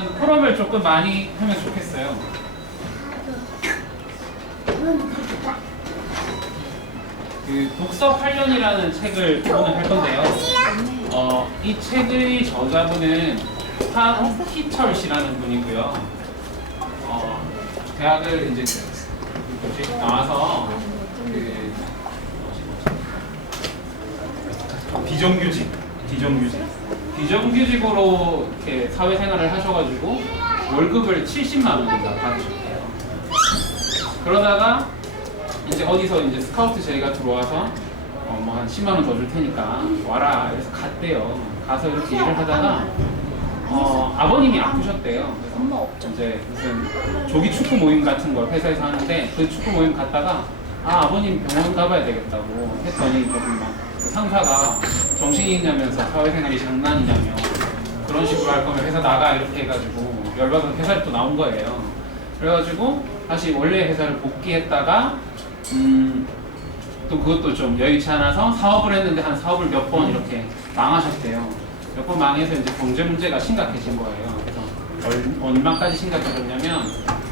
콜업을 조금 많이 하면 좋겠어요. 그 독서 8년이라는 책을 오늘 할 건데요. 이 책의 저자분은 한희철 씨라는 분이고요. 대학을 이제 나와서 그 비정규직으로 이렇게 사회생활을 하셔가지고 월급을 70만 원인가 받으셨대요. 그러다가 이제 어디서 이제 스카우트 제의가 들어와서 뭐 한 10만 원 더 줄 테니까 와라. 그래서 갔대요. 가서 이렇게 일을 하다가 아버님이 아프셨대요. 그래서 이제 무슨 조기 축구 모임 같은 걸 회사에서 하는데 그 축구 모임 갔다가 아버님 병원 가봐야 되겠다고 했더니 막 상사가 정신이 있냐면서 사회생활이 장난이냐며 그런 식으로 할 거면 회사 나가 이렇게 해가지고 열받아서 회사를 또 나온 거예요. 그래가지고 다시 원래 회사를 복귀했다가 또 그것도 좀 여의치 않아서 사업을 했는데 한 사업을 몇 번 이렇게 망하셨대요. 몇 번 망해서 이제 경제 문제가 심각해진 거예요. 그래서 얼마까지 심각해졌냐면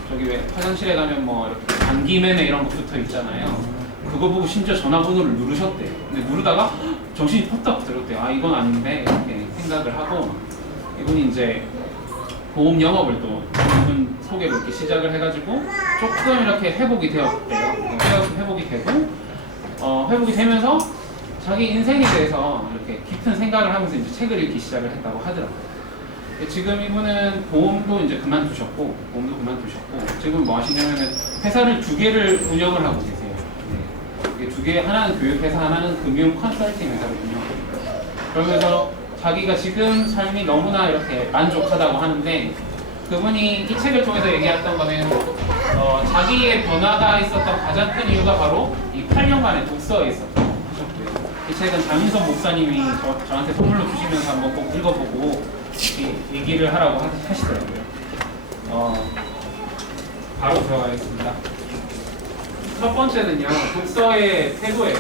저기 왜 화장실에 가면 뭐 이렇게 단기 매매 이런 거 붙어 있잖아요. 그거 보고 심지어 전화번호를 누르셨대요. 근데 누르다가 정신이 퍽떡 들었대요. 이건 아닌데 이렇게 생각을 하고 이분이 이제 보험 영업을 또 이분 소개로 이렇게 시작을 해가지고 조금 이렇게 회복이 되었대요. 회복이 되고 회복이 되면서 자기 인생에 대해서 이렇게 깊은 생각을 하면서 이제 책을 읽기 시작을 했다고 하더라고요. 지금 이분은 보험도 이제 그만두셨고 지금 뭐 하시냐면은 회사를 2개를 운영을 하고 계세요. 네. 2개, 하나는 교육회사, 하나는 금융 컨설팅 회사를 운영하고 있어요. 그러면서 자기가 지금 삶이 너무나 이렇게 만족하다고 하는데 그분이 이 책을 통해서 얘기했던 거는 자기의 변화가 있었던 가장 큰 이유가 바로 이 8년간의 독서에 있었다고 하셨고요. 이 책은 장인선 목사님이 저한테 선물로 주시면서 한번 꼭 읽어보고 얘기를 하라고 하시더라고요. 바로 들어가겠습니다. 첫 번째는요, 독서의 태도예요.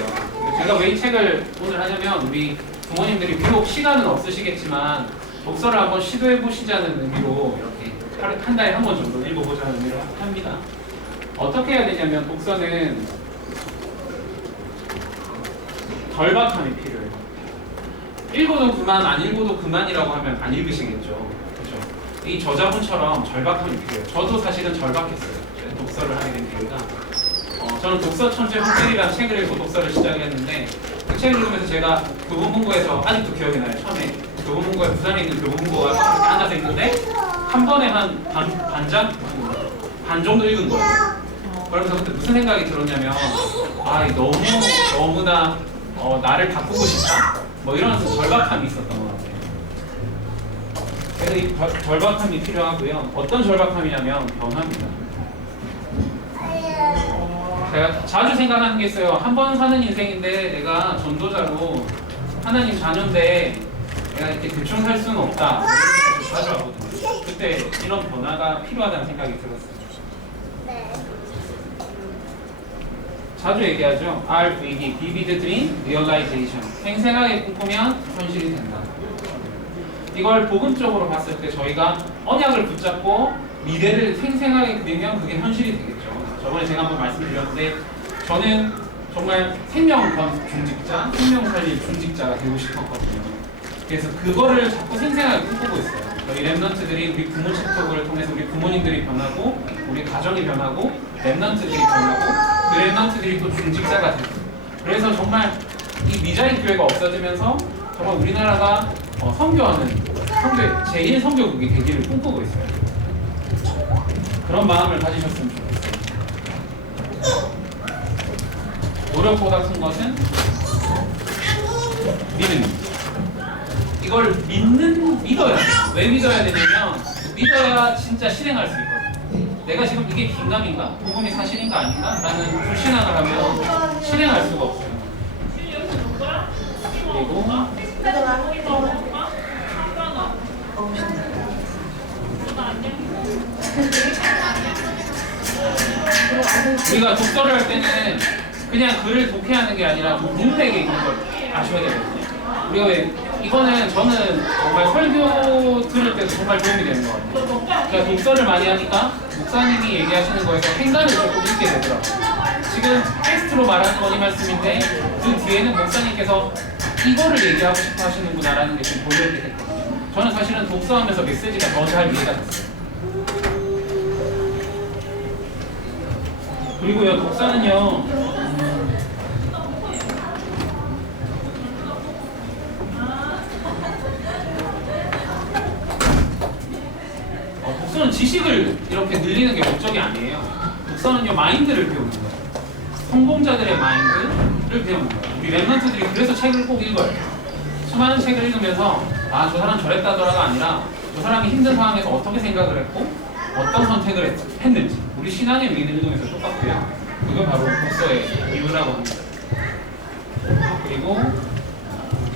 제가 왜 이 책을 오늘 하냐면 우리 부모님들이 비록 시간은 없으시겠지만 독서를 한번 시도해 보시자는 의미로 이렇게 한 달에 한 번 정도 읽어보자는 의미로 합니다. 어떻게 해야 되냐면 독서는 절박함이 필요해요. 읽어도 그만, 안 읽어도 그만이라고 하면 안 읽으시겠죠. 그렇죠? 이 저자분처럼 절박함이 필요해요. 저도 사실은 절박했어요. 독서를 하게 된 계기가 저는 독서 천재 호텔이라는 책을 읽고 독서를 시작했는데 그 책을 읽으면서 제가 교보문고에서 아직도 기억이 나요. 처음에 교보문고에 부산에 있는 교보문고가 앉아서 있는데 한 번에 한 반 정도 읽은 거예요. 그러면서 그때 무슨 생각이 들었냐면 너무나 나를 바꾸고 싶다 뭐 이런 절박함이 있었던 것 같아요. 그래서 이 절박함이 필요하고요. 어떤 절박함이냐면 변화입니다. 제가 자주 생각하는 게 있어요. 한 번 사는 인생인데 내가 전도자로 하나님 자녀인데 내가 이렇게 대충 살 수는 없다. 자주 하거든요. 그때 이런 변화가 필요하다는 생각이 들었어요. 자주 얘기하죠. RVD, Vivid Dream, Realization. 생생하게 꿈꾸면 현실이 된다. 이걸 복음적으로 봤을 때 저희가 언약을 붙잡고 미래를 생생하게 그리면 그게 현실이 되겠죠. 저번에 제가 한번 말씀드렸는데 저는 정말 생명 중직자, 생명 살릴 중직자가 되고 싶었거든요. 그래서 그거를 자꾸 생생하게 꿈꾸고 있어요. 저희 랩런트들이 우리 부모 책톡을 통해서 우리 부모님들이 변하고 우리 가정이 변하고 랩런트들이 변하고 그 랩런트들이 또 중직자가 되고 그래서 정말 이 미자인 교회가 없어지면서 정말 우리나라가 선교하는 제1 선교국이 되기를 꿈꾸고 있어요. 그런 마음을 가지셨으면 좋겠어요. 노력보다 큰 것은 믿음입니다. 이걸 믿어야 돼요. 왜 믿어야 되냐면 믿어야 진짜 실행할 수 있거든요. 내가 지금 이게 긴가민가? 복음이 사실인가 아닌가? 라는 불신앙을 하면 실행할 수가 없어요. 그리고 우리가 독서를 할 때는 그냥 글을 독해하는 게 아니라 문맥에 있는 걸 아셔야 되거든요. 우리가 왜 이거는 저는 정말 설교 들을 때도 정말 도움이 되는 것 같아요. 그러니까 독서를 많이 하니까 목사님이 얘기하시는 거에서 행간을 조금 읽게 되더라고요. 지금 텍스트로 말하는 원이 말씀인데 그 뒤에는 목사님께서 이거를 얘기하고 싶어 하시는구나라는 게 좀 보여지게 됐거든요. 저는 사실은 독서하면서 메시지가 더 잘 이해가 됐어요. 그리고요, 독서는요, 독서는 지식을 이렇게 늘리는 게 목적이 아니에요. 독서는요, 마인드를 배우는 거예요. 성공자들의 마인드를 배우는 거예요. 우리 랩런트들이 그래서 책을 꼭 읽어요. 수많은 책을 읽으면서 아, 저 사람 저랬다더라가 아니라 저 사람이 힘든 상황에서 어떻게 생각을 했고 어떤 선택을 했는지 우리 신앙의 의미를 읽으면서 똑같고요. 그게 바로 독서의 이유라고 합니다. 그리고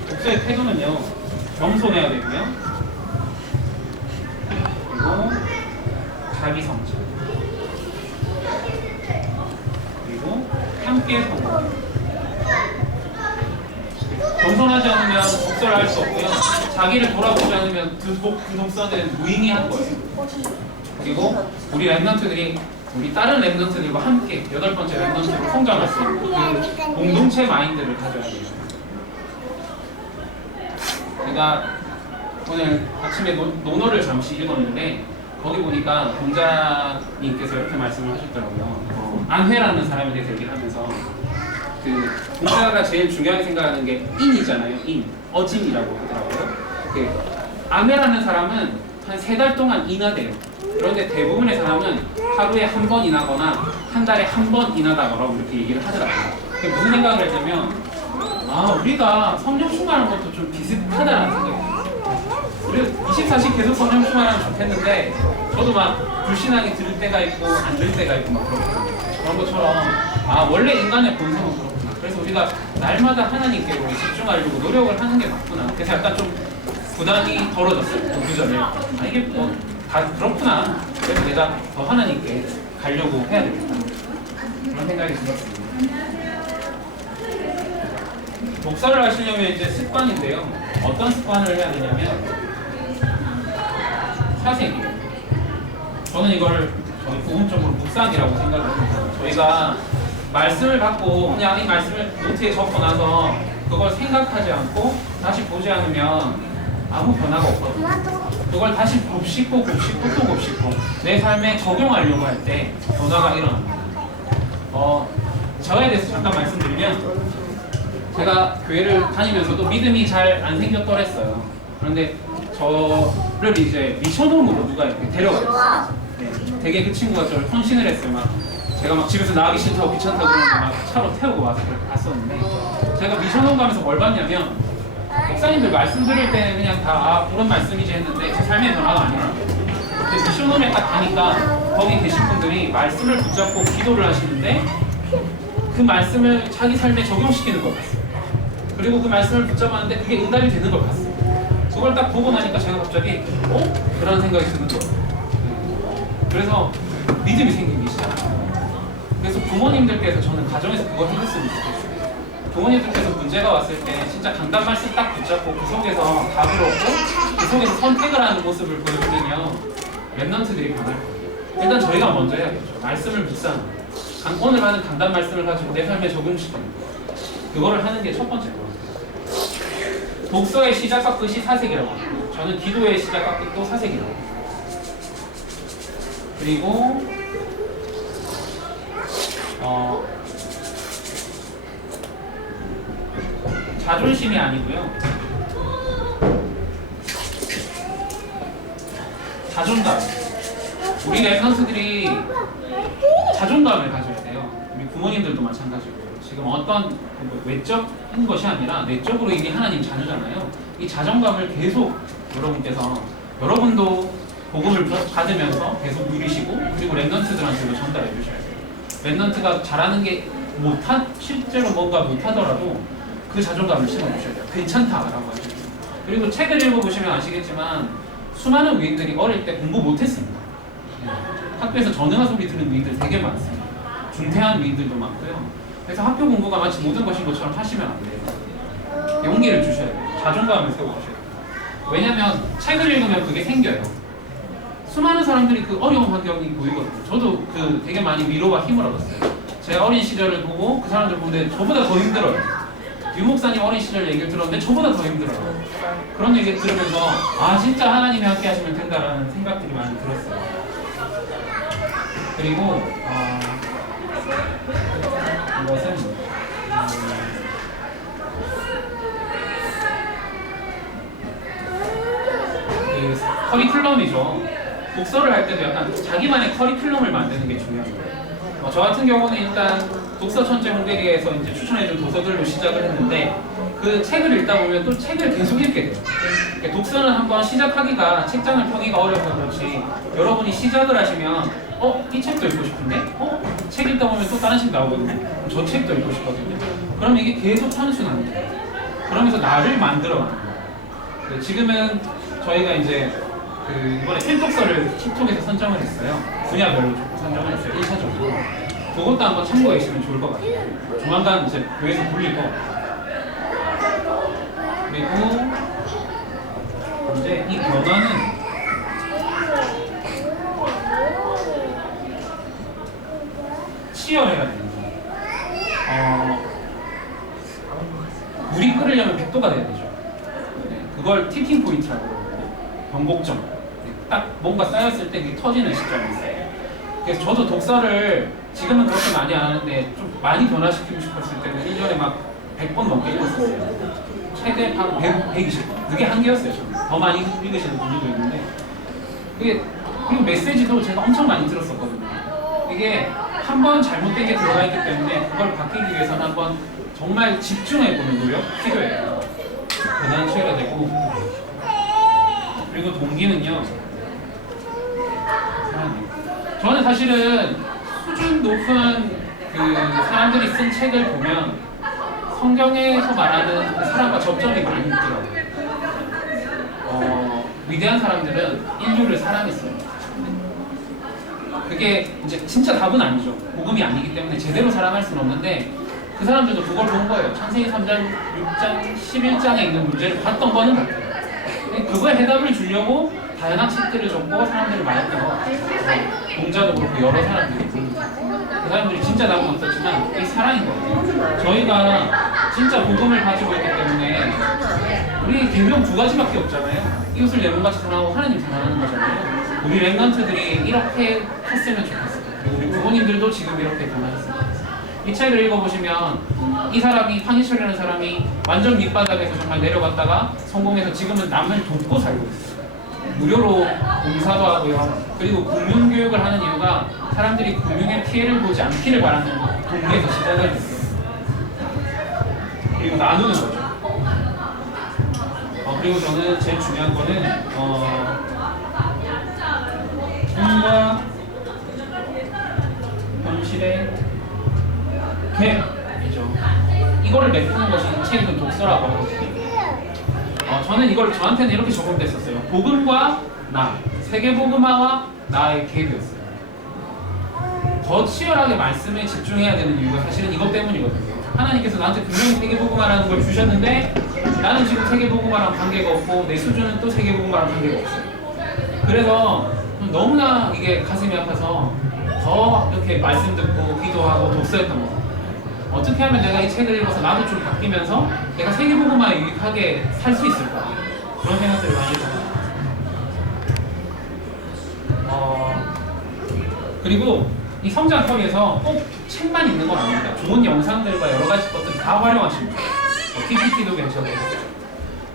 독서의 태도는요, 겸손해야 되고요. 그리고 자기 성찰. 그리고 함께 보고. 겸손하지 않으면 독서를 할 수 없고요. 자기를 돌아보지 않으면 그 독서는 무의미한 거예요. 그리고 우리 랩런트들이 우리 다른 랩런트들과 함께 8번째 랩런트로 성장할 수 있는 그 공동체 마인드를 가져야 돼요. 제가 오늘 아침에 논어를 잠시 읽었는데 거기 보니까 공자님께서 이렇게 말씀을 하셨더라고요. 안회라는 사람에 대해서 얘기를 하면서 그 공자가 제일 중요하게 생각하는 게 인이잖아요. 인, 어진이라고 하더라고요. 그 안회라는 사람은 한 3달 동안 인하돼요. 그런데 대부분의 사람은 하루에 한 번 인하거나 한 달에 한 번 인하다라고 이렇게 얘기를 하더라고요. 그게 무슨 생각을 했냐면 아, 우리가 성령 충만하는 것도 좀 비슷하다는 생각이에요. 우리 24시 계속 성령 충만하면 좋겠는데 저도 막 불신앙이 들 때가 있고 안 들 때가 있고 막 그렇거든요. 그런 것처럼 아, 원래 인간의 본성은 그렇구나. 그래서 우리가 날마다 하나님께로 집중하려고 노력을 하는 게 맞구나. 그래서 약간 좀 부담이 덜어졌어요. 그 전에 아, 이게 뭐 다 그렇구나. 그래서 내가 더 하나님께 가려고 해야 되겠다. 그런 생각이 들었습니다. 독서를 하시려면 이제 습관인데요. 어떤 습관을 해야 되냐면 사색이에요. 저는 이걸 저희 부분적으로 묵상이라고 생각을 합니다. 저희가 말씀을 받고 그냥 이 말씀을 노트에 적고 나서 그걸 생각하지 않고 다시 보지 않으면 아무 변화가 없거든요. 그걸 다시 곱씹고 또 곱씹고 내 삶에 적용하려고 할 때 변화가 일어납니다. 저에 대해서 잠깐 말씀드리면 제가 교회를 다니면서도 믿음이 잘 안 생겼더랬어요. 그런데 저를 이제 미션홈으로 누가 이렇게 데려갔어요. 네, 되게 그 친구가 저를 헌신을 했어요. 막 제가 막 집에서 나가기 싫다고 귀찮다고 그러는데 막 차로 태우고 와서 그렇게 갔었는데 제가 미션홈 가면서 뭘 봤냐면 목사님들 말씀 들을 때는 그냥 다 아, 그런 말씀이지 했는데 제 삶의 변화가 아니더라고요. 근데 미션홈에 딱 가니까 거기 계신 분들이 말씀을 붙잡고 기도를 하시는데 그 말씀을 자기 삶에 적용시키는 것 같아요. 그리고 그 말씀을 붙잡았는데 그게 응답이 되는 걸 봤어요. 그걸 딱 보고 나니까 제가 갑자기 그런 생각이 드는 거예요. 그래서 믿음이 생기기 시작합니다. 그래서 부모님들께서 저는 가정에서 그걸 해줬으면 좋겠어요. 부모님들께서 문제가 왔을 때 진짜 간단 말씀 딱 붙잡고 그 속에서 답을 얻고 그 속에서 선택을 하는 모습을 보여주면요, 랩런트들이 변할 거예요. 일단 저희가 먼저 해야겠죠. 말씀을 묵상하는 거예요. 오늘 하는 간단 말씀을 가지고 내 삶에 적용시키는 거예요. 그거를 하는 게 첫 번째 거예요. 독서의 시작과 끝이 사색이라고 합니다. 저는 기도의 시작과 끝도 사색이라고 합니다. 그리고 자존심이 아니고요. 자존감. 우리 랩런트들이 자존감을 가져야 돼요. 우리 부모님들도 마찬가지고요. 지금 어떤 외적인 것이 아니라 내적으로 이게 하나님 자녀잖아요. 이 자존감을 계속 여러분께서 여러분도 복음을 받으면서 계속 누리시고 그리고 랩런트들한테도 전달해 주셔야 돼요. 랩런트가 잘하는 게 실제로 뭔가 못하더라도 그 자존감을 심어주셔야 돼요. 괜찮다라고 하죠. 그리고 책을 읽어보시면 아시겠지만 수많은 위인들이 어릴 때 공부 못했습니다. 학교에서 전응한 소리 듣는 위인들 되게 많습니다. 중퇴한 위인들도 많고요. 그래서 학교 공부가 마치 모든 것인 것처럼 하시면 안 돼요. 용기를 주셔야 돼요. 자존감을 세워주셔야 돼요. 왜냐면 책을 읽으면 그게 생겨요. 수많은 사람들이 그 어려운 환경이 보이거든요. 저도 그 되게 많이 위로와 힘을 얻었어요. 제 어린 시절을 보고 그 사람들 보는데 저보다 더 힘들어요. 유 목사님 어린 시절 얘기를 들었는데 저보다 더 힘들어요. 그런 얘기를 들으면서 아 진짜 하나님이 함께 하시면 된다라는 생각들이 많이 들었어요. 그리고 이것은 그 커리큘럼이죠. 독서를 할 때도 약간 자기만의 커리큘럼을 만드는 게 중요해요. 저 같은 경우는 일단 독서 천재 홍대리에서 이제 추천해준 도서들로 시작을 했는데 그 책을 읽다 보면 또 책을 계속 읽게 돼요. 그러니까 독서는 한번 시작하기가 책장을 펴기가 어려서 그렇지 여러분이 시작을 하시면 이 책도 읽고 싶은데 책 읽다 보면 또 다른 책 나오거든요. 저 책도 읽고 싶거든요. 그럼 이게 계속 선순환이 돼요. 그러면서 나를 만들어가는 거예요. 지금은 저희가 이제 그 이번에 필독서를 틱톡에서 선정을 했어요. 분야별로 선정을 했어요. 1차적으로. 그것도 한번 참고해 주시면 좋을 것 같아요. 조만간 이제 교회에서 돌릴 거. 그리고 이제 이 변화는 치열해야 됩니다. 물이 끓으려면 100도가 돼야 되죠. 그걸 티핑 포인트라고 그러거든요. 변곡점. 딱 뭔가 쌓였을 때 그게 터지는 시점이 있어요. 그래서 저도 독서를 지금은 그렇게 많이 안 하는데 좀 많이 변화시키고 싶었을 때는 1년에 막 100번 넘게 읽었었어요. 최대 한 120번. 그게 한계였어요. 저는. 더 많이 읽으시는 분들도 있는데 그리고 메시지도 제가 엄청 많이 들었었거든요. 이게 한 번 잘못된 게 들어가 있기 때문에 그걸 바뀌기 위해서는 한번 정말 집중해보는 노력 필요해요. 변화는 취해야 되고 그리고 동기는요. 저는 사실은 수준 높은 그 사람들이 쓴 책을 보면 성경에서 말하는 그 사람과 접점이 많이 있더라고요. 위대한 사람들은 인류를 사랑했어요. 그게 이제 진짜 답은 아니죠. 복음이 아니기 때문에 제대로 사랑할 수는 없는데 그 사람들도 그걸 본 거예요. 창세기 3장, 6장, 11장에 있는 문제를 봤던 거는 같아요. 그거에 해답을 주려고 다양한 책들을 적고 사람들을 말했던 것 같아요. 공자도 그렇고 여러 사람들이 그 사람들이 진짜 답은 없었지만 그게 사랑인 거예요. 저희가 진짜 복음을 가지고 있기 때문에 우리 계명 2가지밖에 없잖아요. 이웃을 내 몸같이 사랑하고 하나님 사랑하는 거잖아요. 우리 랩런트들이 이렇게 했으면 좋겠어요. 그리고 우리 부모님들도 지금 이렇게 변화했으면 좋겠어요. 이 책을 읽어보시면 이 사람이 황희철이라는 사람이 완전 밑바닥에서 정말 내려갔다가 성공해서 지금은 남을 돕고 살고 있어요. 무료로 봉사도 하고요. 그리고 금융교육을 하는 이유가 사람들이 금융의 피해를 보지 않기를 바라는 동기에서 시작을 했어요. 그리고 나누는 거죠. 그리고 저는 제일 중요한 거는 꿈과 현실의 갭이죠. 이거를 메꾸는 것이 책은 독서라고 하거든요. 저는 이걸 저한테는 이렇게 적용됐었어요. 복음과 나, 세계복음화와 나의 갭이었어요. 더 치열하게 말씀에 집중해야 되는 이유가 사실은 이것 때문이거든요. 하나님께서 나한테 분명히 세계복음화라는 걸 주셨는데 나는 지금 세계복음화랑 관계가 없고 내 수준은 또 세계복음화랑 관계가 없어요. 그래서 너무나 이게 가슴이 아파서 더 이렇게 말씀 듣고 기도하고 독서했던 것 같아요. 어떻게 하면 내가 이 책을 읽어서 나도 좀 바뀌면서 내가 세계복음화에 유익하게 살 수 있을까? 그런 생각들을 많이 했어요. 그리고 이 성장턱에서 꼭 책만 있는 건 아닙니다. 좋은 영상들과 여러 가지 것들을 다 활용하시면 돼요. PPT도 괜찮고.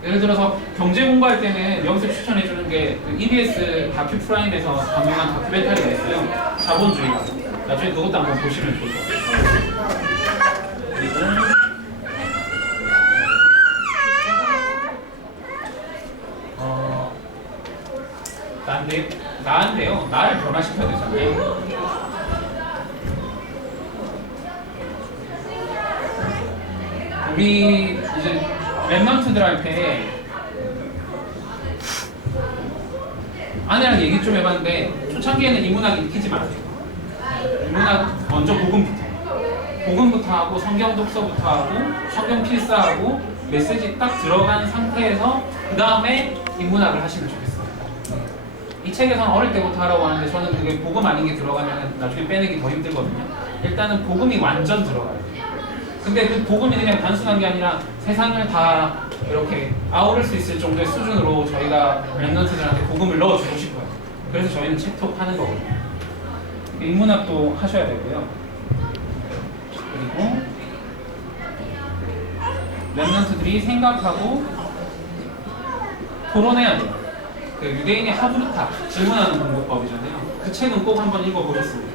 예를 들어서 경제 공부할 때는 여기서 추천해주는 게 그 EBS 다큐 프라임에서 방영한 다큐멘터리가 있어요. 자본주의가. 나중에 그것도 한번 보시면 좋을 것 같아요. 그리고 나인데요. 나를 변화시켜야 되잖아요. 우리 이제 랩런트들한테 아내랑 얘기 좀 해봤는데 초창기에는 인문학 익히지 마세요. 인문학 먼저 복음부터 하고 성경 독서부터 하고 성경 필사하고 메시지 딱 들어간 상태에서 그 다음에 인문학을 하시면 좋겠어요. 이 책에서는 어릴 때부터 하라고 하는데 저는 그게 복음 아닌 게 들어가면 나중에 빼내기 더 힘들거든요. 일단은 복음이 완전 들어가요. 근데 그 복음이 그냥 단순한 게 아니라 세상을 다 이렇게 아우를 수 있을 정도의 수준으로 저희가 랩런트들한테 복음을 넣어주고 싶어요. 그래서 저희는 책톡 하는 거거든요. 인문학도 하셔야 되고요. 그리고 랩런트들이 생각하고 토론해야 돼요. 그 유대인의 하브르타, 질문하는 공부법이잖아요. 그 책은 꼭 한번 읽어보셨습니다.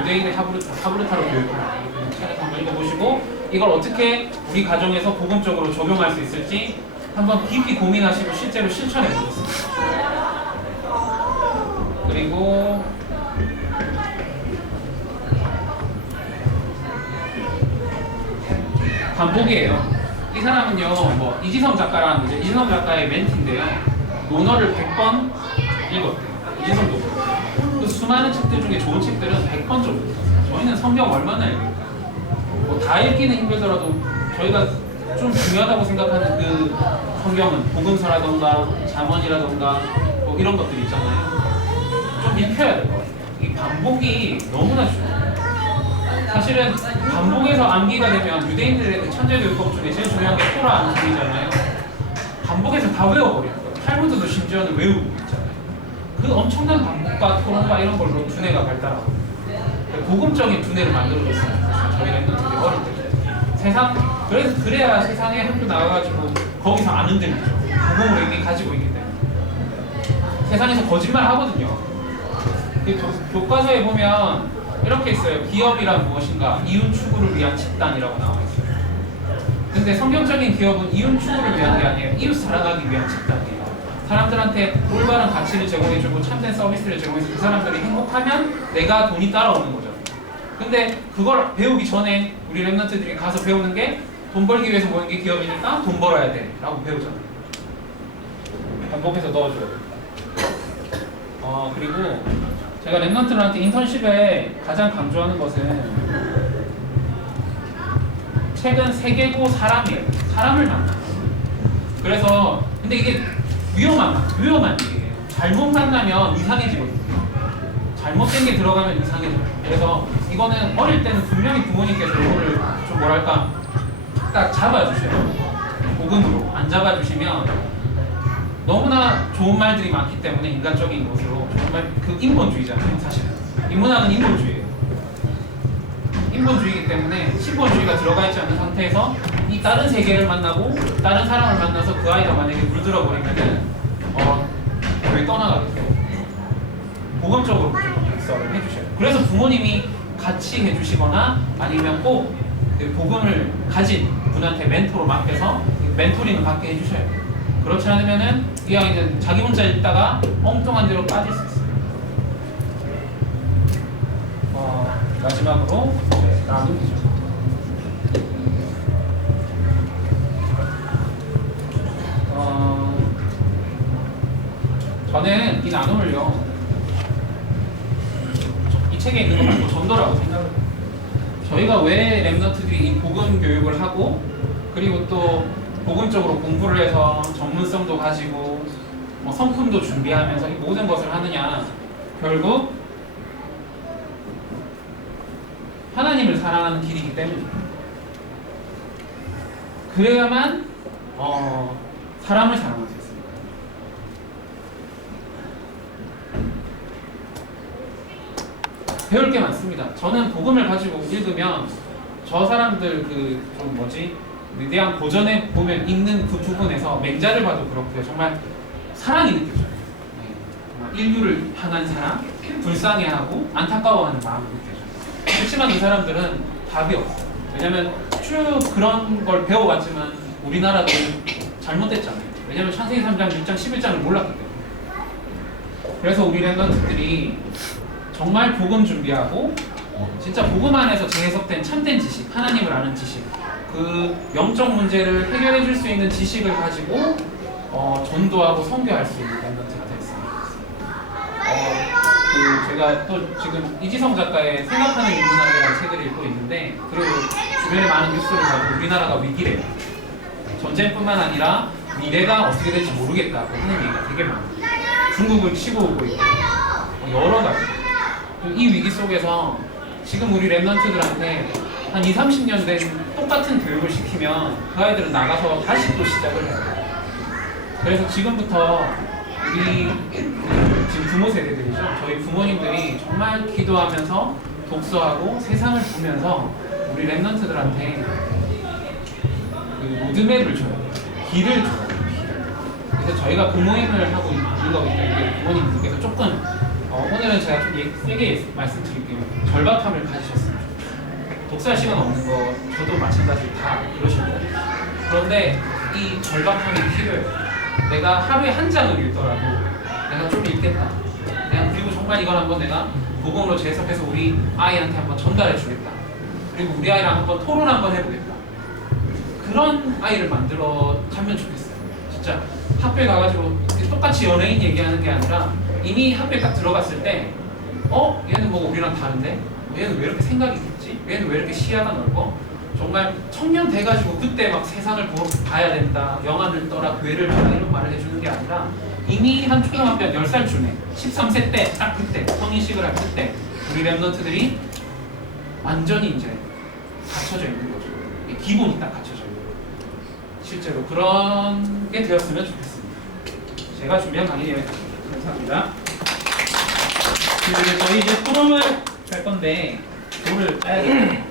유대인의 하브르타로 교육하라. 그 책을 한번 읽어보시고 이걸 어떻게 우리 가정에서 복음적으로 적용할 수 있을지 한번 깊이 고민하시고 실제로 실천해 보겠습니다. 그리고 반복이에요. 이 사람은요, 뭐 이지성 작가라는 이제 이지성 작가의 멘티인데요. 논어를 100번 읽었대요. 이지성도 그렇고. 그 수많은 책들 중에 좋은 책들은 100번 정도 읽었어요. 저희는 성경 얼마나 읽을까요? 뭐 다 읽기는 힘들더라도 저희가 좀 중요하다고 생각하는 그 성경은 복음서라던가 잠언이라던가 뭐 이런 것들 있잖아요. 좀 읽혀야 될 것 같아요. 이 반복이 너무나 중요해요. 사실은 반복해서 암기가 되면 유대인들의 그 천재교육법 중에 제일 중요한 게 토라 암기잖아요. 반복해서 다 외워버려요. 탈무드도 심지어는 외우고 있잖아요. 그 엄청난 반복과 토론과 이런 걸로 두뇌가 발달하고 복음적인 두뇌를 만들어줬어요. 저희가 있는 되게 어릴 때 그래야 세상에 학교 나와가지고 거기서 안 흔들리죠. 복음을 이미 가지고 있기 때문에 세상에서 거짓말 하거든요. 그 교과서에 보면 이렇게 있어요. 기업이란 무엇인가? 이윤 추구를 위한 집단이라고 나와 있어요. 근데 성경적인 기업은 이윤 추구를 위한 게 아니에요. 이웃 사랑하기 위한 집단이에요. 사람들한테 올바른 가치를 제공해주고 참된 서비스를 제공해서 그 사람들이 행복하면 내가 돈이 따라오는 거죠. 근데 그걸 배우기 전에 우리 랩런트들이 가서 배우는 게 돈 벌기 위해서 모이는 게 기업이니까 돈 벌어야 돼 라고 배우잖아요. 반복해서 넣어줘요. 그리고 제가 랩런트들한테 인턴십에 가장 강조하는 것은 책은 세계고 사람이에요. 사람을 만나. 그래서 근데 이게 위험한 일이에요. 잘못 만나면 이상해지거든요. 잘못된 게 들어가면 이상해져요. 그래서 이거는 어릴 때는 분명히 부모님께서 이거를 좀 뭐랄까 딱 잡아주셔요. 복음으로 안 잡아주시면 너무나 좋은 말들이 많기 때문에 인간적인 것으로 정말 그 인본주의잖아요. 사실은 인문학은 인본주의예요. 인본주의이기 때문에 신본주의가 들어가 있지 않은 상태에서 이 다른 세계를 만나고 다른 사람을 만나서 그 아이가 만약에 물들어 버리면은 거의 떠나가게 돼요. 복음적으로 무조건 역사를 해주셔요. 그래서 부모님이 같이 해주시거나 아니면 꼭 복음을 가진 분한테 멘토로 맡겨서 멘토링을 받게 해주셔야 돼요. 그렇지 않으면은 이 아이는 자기 혼자 읽다가 엉뚱한 데로 빠질 수 있어요. 마지막으로 나눔이죠. 저는 이 나눔을요, 이 책에 있는 거 말고 전도라고 생각해요. 저희가 왜 랩런트들이 이 복음 교육을 하고 그리고 또 복음적으로 공부를 해서 전문성도 가지고 뭐 성품도 준비하면서 이 모든 것을 하느냐, 결국 하나님을 사랑하는 길이기 때문입니다. 그래야만 사람을 사랑할 수 있습니다. 배울 게 많습니다. 저는 복음을 가지고 읽으면 저 사람들 위대한 고전에 보면 있는 그 부분에서 맹자를 봐도 그렇고요. 정말 사랑이 느껴져요. 인류를 향한 사랑, 불쌍해하고 안타까워하는 마음이 느껴져요. 그렇지만 이 사람들은 답이 없어요. 왜냐면 쭉 그런 걸 배워왔지만 우리나라도 잘못됐잖아요. 왜냐면 창세기 3장, 6장, 11장을 몰랐기 때문에. 그래서 우리 랩런트들이 정말 복음 준비하고 진짜 복음 안에서 재해석된 참된 지식, 하나님을 아는 지식, 그 영적 문제를 해결해 줄 수 있는 지식을 가지고 전도하고 선교할 수 있는 랩런트가 됐습니다. 제가 또 지금 이지성 작가의 생각하는 인문학이라는 책을 읽고 있는데, 그리고 주변에 많은 뉴스를 봐도 우리나라가 위기래요. 전쟁뿐만 아니라 미래가 어떻게 될지 모르겠다고 하는 얘기가 되게 많아요. 중국을 치고 오고 있고 여러 가지. 이 위기 속에서 지금 우리 랩런트들한테 한 20, 30년 된 똑같은 교육을 시키면 그 아이들은 나가서 다시 또 시작을 해요. 그래서 지금부터 우리 지금 부모 세대들이죠. 저희 부모님들이 정말 기도하면서 독서하고 세상을 보면서 우리 랩런트들한테 그 로드맵을 줘요. 길을 줘요. 그래서 저희가 부모님을 하고 있는 거기 때문에 부모님들께서 조금 오늘은 제가 좀 세게 말씀드릴게요. 절박함을 가지셨습니다. 독서할 시간 없는 거 저도 마찬가지로 다 그러실 거예요. 그런데 이 절박함이 필요해요. 내가 하루에 한 장을 읽더라도 내가 좀 읽겠다. 내가 그리고 정말 이걸 한번 내가 복음으로 재해석해서 우리 아이한테 한번 전달해 주겠다. 그리고 우리 아이랑 한번 토론 한번 해보겠다. 그런 아이를 만들어 가면 좋겠어요. 진짜 학교에 가가지고 똑같이 연예인 얘기하는 게 아니라 이미 학교에 딱 들어갔을 때 얘는 뭐 우리랑 다른데? 얘는 왜 이렇게 생각이 깊지? 얘는 왜 이렇게 시야가 넓어? 정말 청년 돼가지고 그때 막 세상을 봐야 된다, 영화를 떠라, 교회를 떠라 이런 말을 해주는 게 아니라 이미 한 초등학교 10살쯤에 13세 때 딱 그때 성인식을 할 그때 우리 랩런트들이 완전히 이제 갖춰져 있는 거죠. 기본이 딱 갖춰져 있는 거죠. 실제로 그런 게 되었으면 좋겠습니다. 제가 준비한 강의 여기까지입니다. 감사합니다. 저희 이제 토론을 할 건데 도를 짜야겠다.